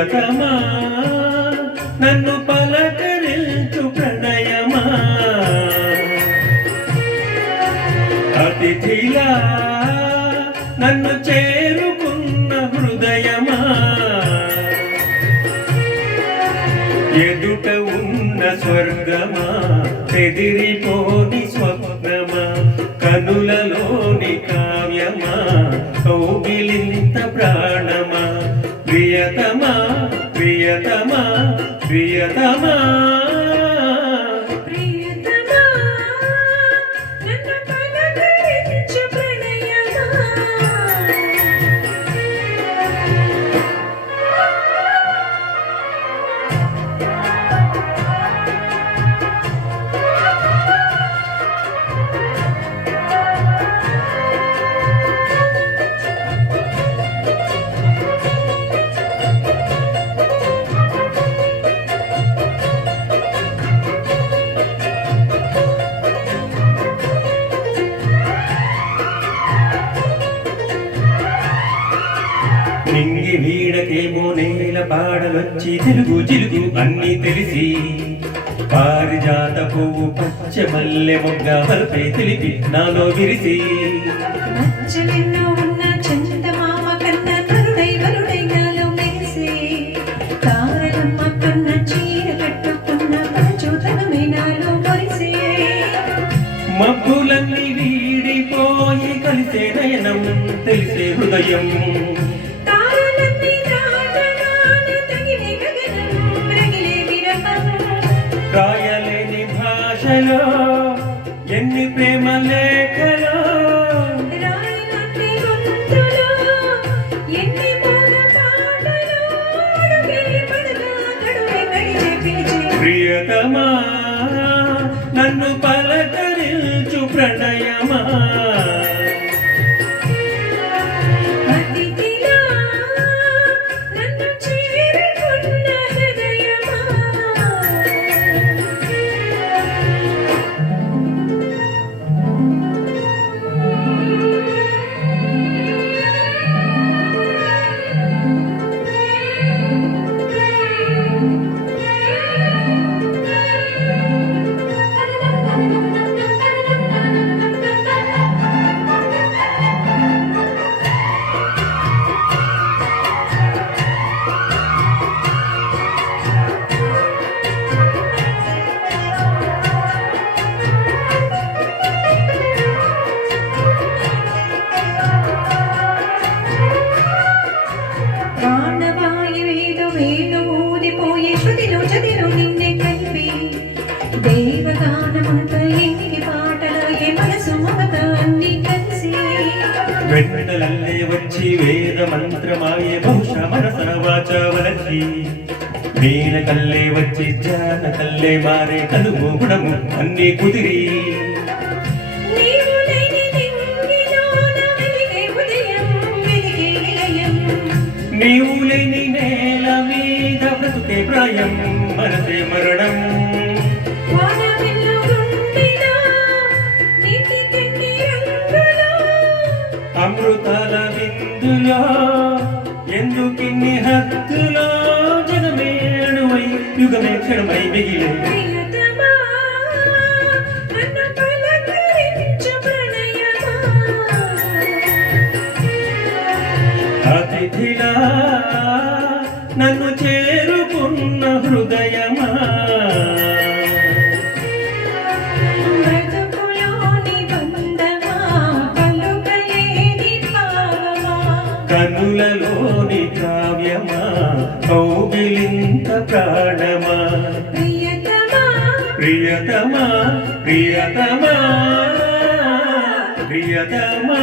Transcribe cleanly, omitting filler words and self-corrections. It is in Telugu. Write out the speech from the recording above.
ప్రియతమా నన్ను పలకరించు ప్రణయమా అతిథిలా నన్ను చేరుకున్న హృదయమా ఎదుట ఉన్న స్వర్గమా ఎదిరిపోని స్వప్నమా కనులలోని కావ్యమా కౌగిలింత ప్రాణమా ప్రియతమా ప్రియతమా ప్రియతమా నింగి వీడకేమో నేల పాడలొచ్చి తెలుగు జిలుగు అన్నీ తెలిసి పారిజాత పువ్వు పచ్చ మల్లె మొగ్గ వలపే తెలిపి నాలో విరిసి మబ్బులన్నీ వీడిపోయి కలిసే నయనం తెలిసే హృదయం రాయలేని భాషలో ఎన్ని ప్రేమ లేఖలో ప్రియతమా నన్ను పలకరించు ప్రణయమా వెన్నెలల్లే వచ్చి వేద మంత్రమాయే బహుశా మనసన వాచవలచి వీణ కల్లే వచ్చి జాన కల్లే మారే కలుము గుణము అన్నీ కుదిరి నీవు లేని నేల మీద బ్రతుకే ప్రాయం మనసే మరణం అమృతాల విందులో ఎందుకిన్ని హద్దులో జగమే అణువై యుగమే క్షణమై మిగిలే అతిథిలా నన్ను చేరుకున్న హృదయమా కనులలోని కావ్యమా కౌగిలింత ప్రాణమా ప్రియతమా ప్రియతమా ప్రియతమా